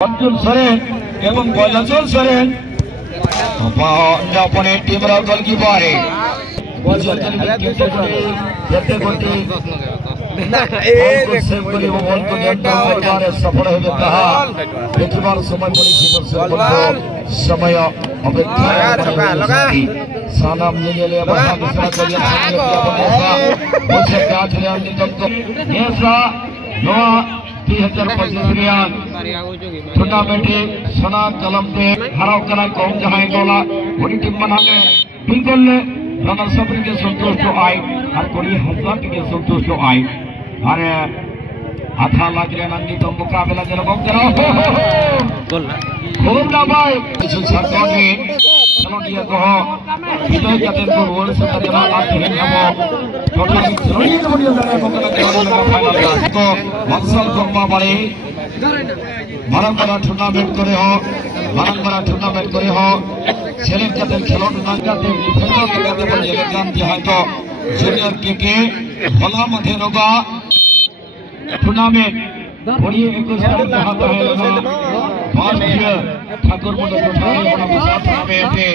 अर्जुन सोरेन एवं बल्लचल सोरेन अपने team goalkeeper सफल देखिबार समय समय अपेक्षा टूर्नामेंट सोना कलम से हराव करा कौन जहां गोला वही टीम बनाने बिल्कुल रनर सब के संतुष्ट आए और कोई हजार के संतुष्ट आए अरे आधा लाख रे नंदी तो मुकाबला जरा बम करो खूब ना भाई कुछ सरकार ने चलो दिया कहो विजय जाते को रोल से करना आते हैं हम टोटल चलोनी तो बढ़िया लगा मुकाबला करने लगा फाइनल को वंशल कोम्बा बड़े बारंबार टूर्नामेंट करे हो सेलेक्ट करते खिलाड़ी ना करते डिफेंडर के करते पर ये काम जो है तो जूनियर के भला मध्य होगा टूर्नामेंट बढ़िया 21 तारीख का हाथ है फर्स्ट ईयर ठाकुर मोड़ उठाए अपना साथ में थे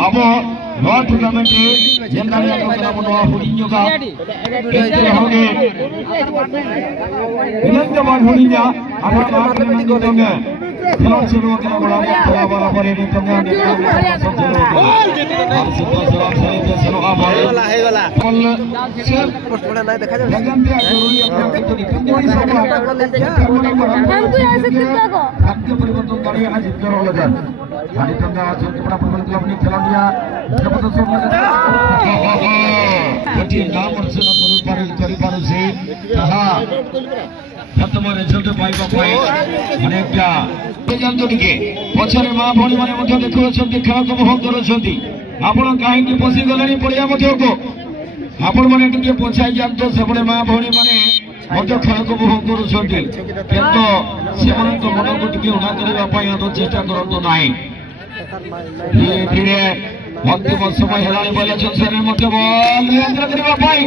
अब नो टूर्नामेंट जनगाड़िया को करा बनवा हुड़ियो का इसके होगे इनके बाद हुड़िया आधा लाख में को दोगे खिलाड़ी शुरू के बड़ा बड़ा पर ये तो मैं हम सुपर सलाम से चलो आ भाई कल से थोड़ा नहीं देखा जाए लगन पे जरूरी है तो नहीं हमको ऐसे कितना को आपके परिवर्तन गाड़ी आज कर हो जाए गाड़ी तो मैं आज बड़ा परिवर्तन क्लब ने खिला दिया जबरदस्त कटी नाम और से करी पारो से हां प्रथम रिजल्ट पाइबा पाई अनेकटा जानतो टिके पछरे मां भणी माने मध्य देखुछन्ती खेल को मोह करूछन्ती आपण काहे की पसी गलेनी पड़िया मध्य को आपण माने टिके पछाई जानतो सेपड़े मां भणी माने मध्य खेल को मोह करूछन्ती किंतु सेमन को मन को टिके उना करबा पाई तो चेष्टा करतो नाही धीरे धीरे अंतिम समय हेलानी बोले चलसरे मध्य बॉल नियंत्रण करबा पाई